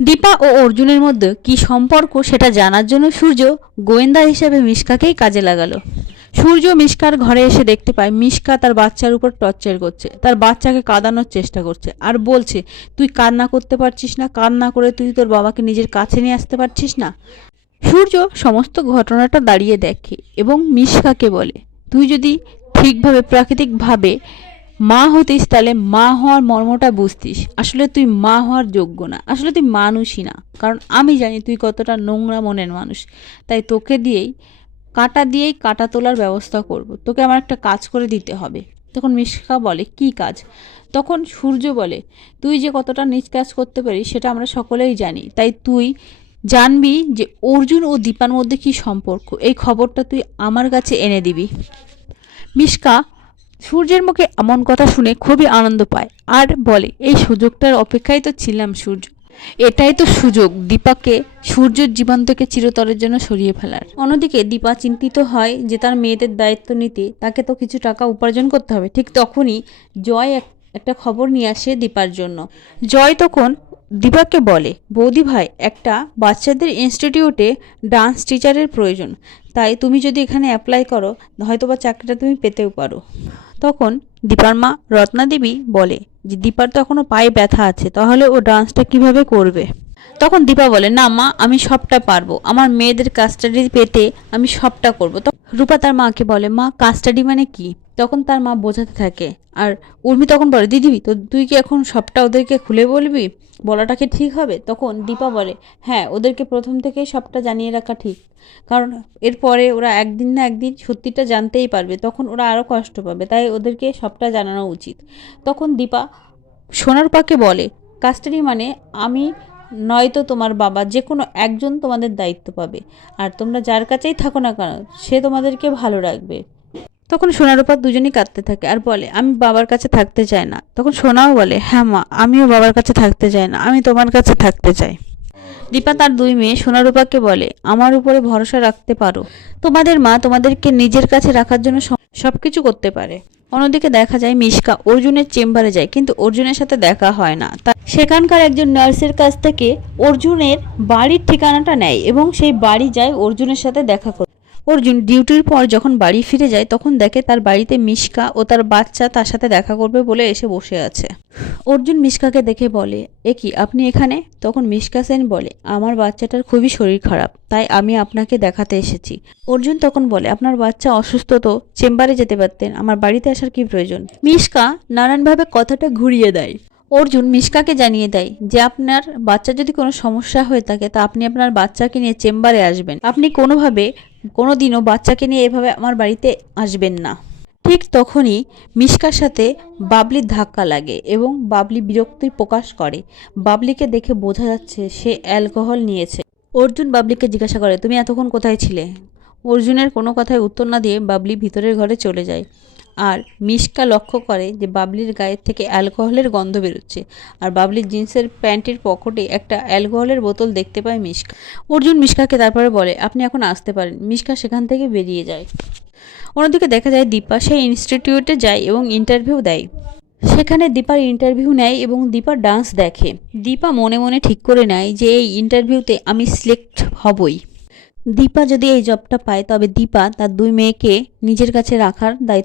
দীপা ও অর্জুনের মধ্যে কি সম্পর্ক সেটা জানার জন্য সূর্য গোয়েন্দা হিসেবে মিশকাকেই কাজে লাগালো। সূর্য মিশকার ঘরে এসে দেখতে পায় মিশকা তার বাচ্চার উপর টর্চার করছে, তার বাচ্চাকে কাঁদানোর চেষ্টা করছে আর বলছে, তুই কান্না করতে পারছিস না, কান্না করে তুই তোর বাবাকে নিজের কাছে নিয়ে আসতে পারছিস না। সূর্য সমস্ত ঘটনাটা দাঁড়িয়ে দেখে এবং মিশকাকে বলে, তুই যদি ঠিকভাবে প্রাকৃতিকভাবে মা হতিস তাহলে মা হওয়ার মর্মটা বুঝতিস। আসলে তুই মা হওয়ার যোগ্য না, আসলে তুই মানুষই না, কারণ আমি জানি তুই কতটা নোংরা মনের মানুষ। তাই তোকে দিয়েই কাটা তোলার ব্যবস্থা করব, তোকে আমার একটা কাজ করে দিতে হবে। তখন মিশকা বলে, কি কাজ? তখন সূর্য বলে, তুই যে কতটা নিজ কাজ করতে পারিস সেটা আমরা সকলেই জানি, তাই তুই জানবি যে অর্জুন ও দীপার মধ্যে কি সম্পর্ক, এই খবরটা তুই আমার কাছে এনে দিবি। মিশকা সূর্যের মুখে এমন কথা শুনে খুবই আনন্দ পায় আর বলে, এই সুযোগটার অপেক্ষায় তো ছিলাম সূর্য, এটাই তো সুযোগ দীপাকে সূর্যের জীবন থেকে চিরতরের জন্য সরিয়ে ফেলার। অন্যদিকে দীপা চিন্তিত হয় যে তার মেয়েদের দায়িত্ব নিতে তাকে তো কিছু টাকা উপার্জন করতে হবে। ঠিক তখনই জয় একটা খবর নিয়ে আসে দীপার জন্য। জয় তখন দীপাকে বলে, বৌদি ভাই, একটা বাচ্চাদের ইনস্টিটিউটে ডান্স টিচারের প্রয়োজন, তাই তুমি যদি এখানে অ্যাপ্লাই করো হয়তোবা চাকরিটা তুমি পেতেও পারো। তখন দীপার মা রত্না দেবী বলে যে দীপার তো এখনো পায়ে ব্যথা আছে, তাহলে ও ডান্সটা কিভাবে করবে? তখন দীপা বলে, না মা, আমি সবটা পারবো, আমার মেয়েদের কাস্টাডি পেতে আমি সবটা করবো। তো রূপা তার মাকে বলে, মা কাস্টাডি মানে কি? তখন তার মা বোঝাতে থাকে আর উর্মি তখন বলে, দিদি তো তুই কি এখন সবটা ওদেরকে খুলে বলবি? বলাটা কি ঠিক হবে? তখন দীপা বলে, হ্যাঁ, ওদেরকে প্রথম থেকেই সবটা জানিয়ে রাখা ঠিক, কারণ এরপরে ওরা একদিন না একদিন সত্যিটা জানতেই পারবে, তখন ওরা আরও কষ্ট পাবে, তাই ওদেরকে সবটা জানানো উচিত। তখন দীপা সোনারূপাকে বলে, কাস্টাডি মানে আমি নয়তো তোমার বাবা, যে কোনো একজন তোমাদের দায়িত্ব পাবে, আর তোমরা যার কাছেই থাকো না কেন সে তোমাদেরকে ভালো রাখবে। তখন সোনারূপা দুজনই কাঁদতে থাকে আর বলে, আমি বাবার কাছে থাকতে চাই না। তখন সোনাও বলে, হ্যাঁ মা, আমিও বাবার কাছে থাকতে চাই না, আমি তোমার কাছে থাকতে চাই। দীপা তার দুই মেয়ে সোনারূপাকে বলে, আমার উপরে ভরসা রাখতে পারো, তোমাদের মা তোমাদেরকে নিজের কাছে রাখার জন্য সবকিছু করতে পারে। অন্যদিকে দেখা যায় মিশকা অর্জুনের চেম্বারে যায়, কিন্তু অর্জুনের সাথে দেখা হয় না। সেখানকার একজন নার্সের কাছ থেকে অর্জুনের বাড়ির ঠিকানাটা নেয় এবং সেই বাড়ি যায় অর্জুনের সাথে দেখা করতে। অর্জুন ডিউটির পর যখন বাড়ি ফিরে যায় তখন দেখে তার বাড়িতে মিশকা ও তার বাচ্চা তার সাথে দেখা করবে বলে এসে বসে আছে। অর্জুন মিশকাকে দেখে বলে, এ কি, আপনি এখানে? তখন মিশকা সেন বলে, আমার বাচ্চাটার খুবই শরীর খারাপ, তাই আমি আপনাকে দেখাতে এসেছি। অর্জুন তখন বলে, আপনার বাচ্চা অসুস্থ তো চেম্বারে যেতে পারতেন, আমার বাড়িতে আসার কি প্রয়োজন? মিশকা নানানভাবে কথাটা ঘুরিয়ে দেয়। অর্জুন মিশকাকে জানিয়ে দেয় যে আপনার বাচ্চার যদি কোনো সমস্যা হয়ে থাকে তা আপনি আপনার বাচ্চাকে নিয়ে চেম্বারে আসবেন, আপনি কোনোদিনও বাচ্চাকে নিয়ে এভাবে আমার বাড়িতে আসবেন না। ঠিক তখনই মিশকার সাথে বাবলির ধাক্কা লাগে এবং বাবলি বিরক্তি প্রকাশ করে। বাবলিকে দেখে বোঝা যাচ্ছে সে অ্যালকোহল নিয়েছে। অর্জুন বাবলিকে জিজ্ঞাসা করে, তুমি এতক্ষণ কোথায় ছিলে? অর্জুনের কোনো কথায় উত্তর না দিয়ে বাবলি ভিতরের ঘরে চলে যায়। আর মিশকা লক্ষ্য করে যে বাবলির গায়ের থেকে অ্যালকোহলের গন্ধ বেরোচ্ছে, আর বাবলির জিন্সের প্যান্টের পকেটে একটা অ্যালকোহলের বোতল দেখতে পায় মিশকা। অর্জুন মিশকাকে তারপরে বলে, আপনি এখন আসতে পারেন। মিশকা সেখান থেকে বেরিয়ে যায়। অন্যদিকে দেখা যায় দীপা সেই ইনস্টিটিউটে যায় এবং ইন্টারভিউ দেয়। সেখানে দীপার ইন্টারভিউ নেয় এবং দীপার ডান্স দেখে। দীপা মনে মনে ঠিক করে নেয় যে এই ইন্টারভিউতে আমি সিলেক্ট হবই। দীপা যদি এই জবটা পায় তবে দীপা তার দুই মেয়েকে নিজের কাছে রাখার দায়িত্ব